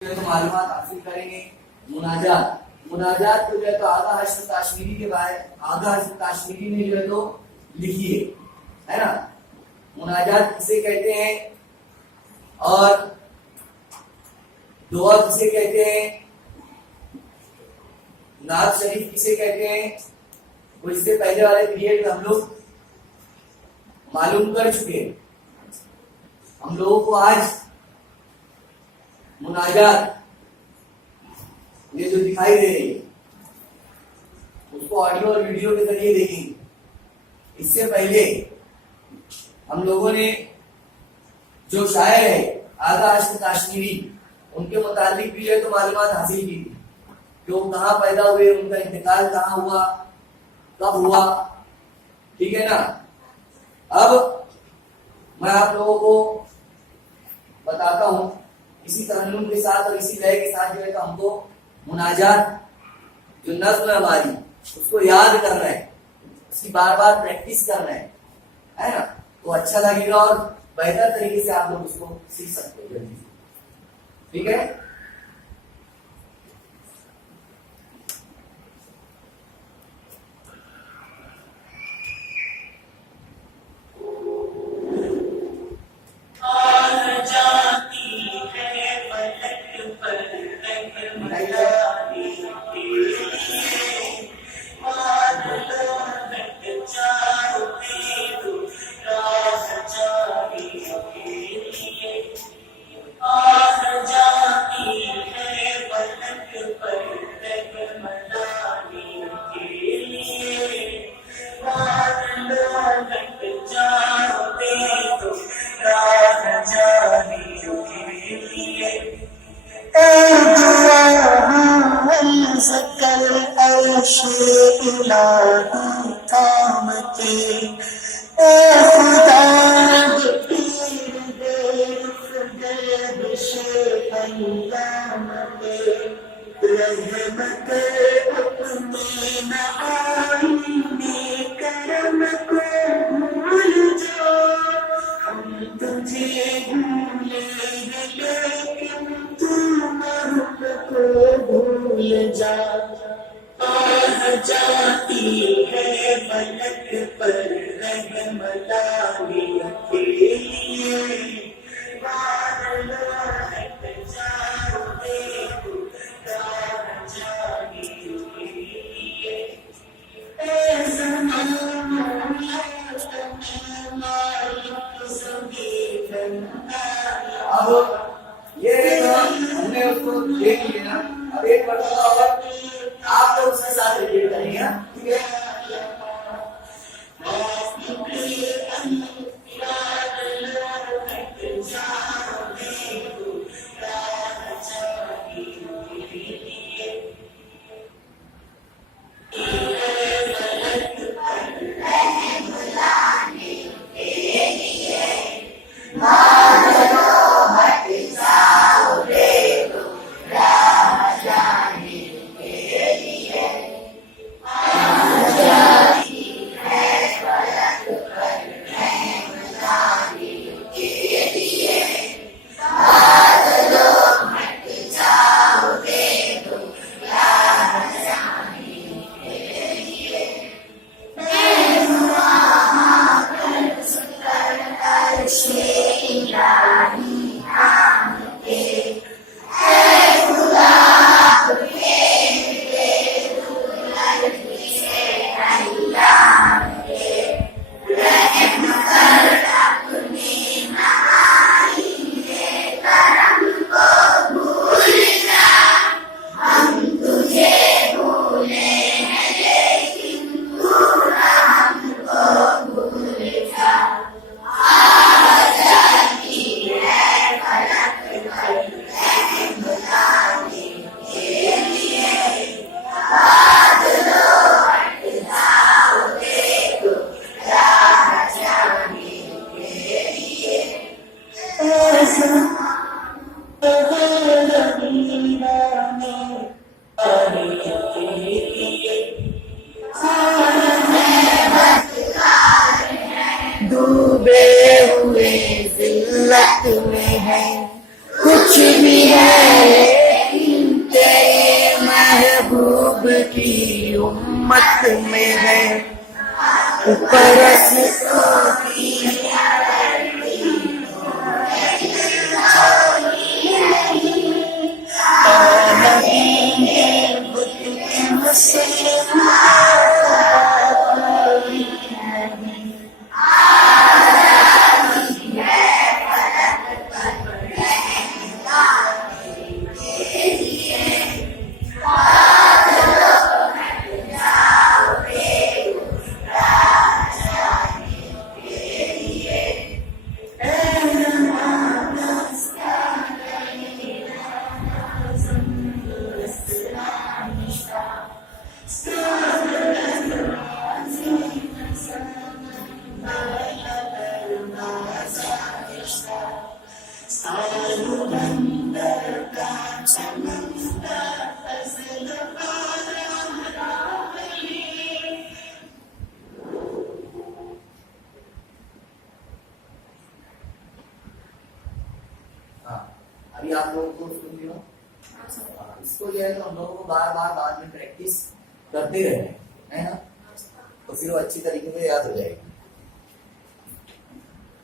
तो मालूमात हासिल करेंगे। मुनाजात, मुनाजात को जो है तो आगा हश्र काश्मीरी के बाहर आगा हश्र काश्मीरी में जो है तो लिखिए, है ना। मुनाजात किसे कहते हैं और दुआ किसे कहते हैं, नात शरीफ किसे कहते हैं, वो इससे पहले वाले पीरियड में हम लोग मालूम कर चुके हैं। हम लोगों को आज मुनाजात ये जो दिखाई दे रही है उसको ऑडियो और वीडियो के जरिए देखेंगे। इससे पहले हम लोगों ने जो शायर है आगा हश्र काश्मीरी उनके मुतालिक भी है तो मालूमात हासिल की थी कि वो कहाँ पैदा हुए, उनका इंतकाल कहाँ हुआ, कब हुआ, ठीक है ना। अब मैं आप लोगों को बताता हूं इसी तरन्नुम के साथ और इसी लय के साथ जो है तो हमको मुनाजात जो नज़्म है हमारी उसको याद करना है, उसकी बार बार प्रैक्टिस करना है ना। तो अच्छा लगेगा और बेहतर तरीके से आप लोग उसको सीख सकते हो जल्दी, ठीक है। अब ये हमने उसको देख लिया ना। अब एक मरतबा और आप लोग उसके साथ रिपीट करेंगे, ठीक है। डूबे हुए जिल्लत में है, कुछ भी है की उम्मत में है परस्तों की अभी आप लोगों को सुन लिया। इसको जो है तो हम लोगों को बार बार बाद में प्रैक्टिस करते रहना है ना, तो फिर वो अच्छी तरीके से याद हो जाएगी।